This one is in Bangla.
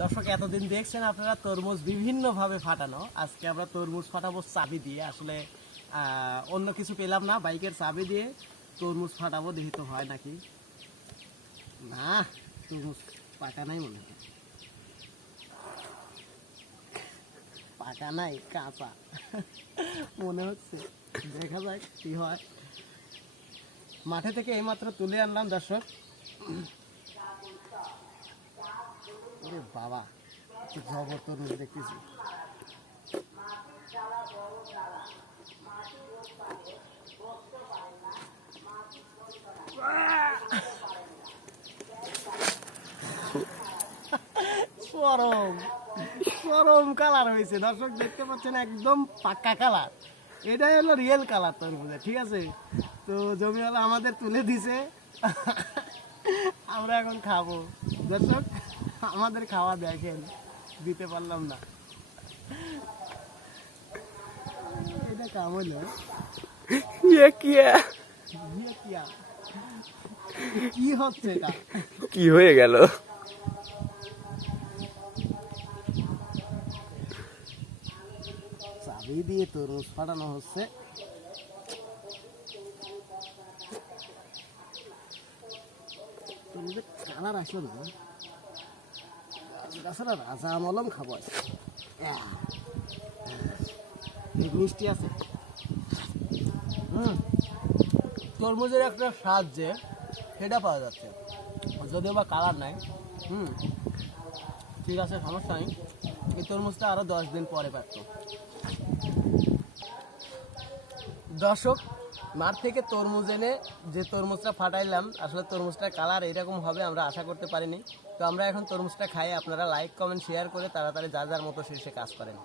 দর্শক এতদিন দেখছেন আপনারা তরমুজ বিভিন্নভাবে ফাটানো। আজকে আমরা তরমুজ ফাটাবো চাবি দিয়ে। আসলে অন্য কিছু পেলাম না, বাইকের চাবি দিয়ে তরমুজ ফাটাবো, দেখি তো হয় নাকি। না, তরমুজ পাকা নাই মনে হয়, পাকা নাই, কাঁচা মনে হচ্ছে। দেখা যাক কি হয়। মাঠে থেকে এইমাত্র তুলে আনলাম দর্শক। ওরে বাবা, কি জবর তরমুজ দেখতেছি। গরম গরম কালার হয়েছে দর্শক, দেখতে পাচ্ছেন একদম পাক্কা কালার। এটাই হলো রিয়েল কালার তরমুজের, ঠিক আছে। তো জমিওয়ালা আমাদের তুলে দিছে, আমরা এখন খাবো দর্শক। আমাদের খাওয়া দেখেন, দিতে পারলাম না। এটা কাম হলো কি হচ্ছে এটা, কি হয়ে গেল? চাবি দিয়ে তরমুজ ফাটানো হচ্ছে। তরমুজের কালার আসলো না, গাছরা রাজা আমলম খাবো। মিষ্টি আছে। তরমুজের একটা স্বাদ যে সেটা পাওয়া যাচ্ছে, যদিও বা কালার নাই। ঠিক আছে, সমস্যা নেই। এই তরমুজটা আরও 10 দিন পরে পাচ্ছ। দর্শক, মাঠ থেকে তরমুজ এনে যে তরমুজটা ফাটাইলাম, আসলে তরমুজটার কালার এরকম হবে আমরা আশা করতে পারিনি। তো আমরা এখন তরমুজটা খাই। আপনারা লাইক কমেন্ট শেয়ার করে তাড়াতাড়ি যার যার মতো শীর্ষে কাজ করেন।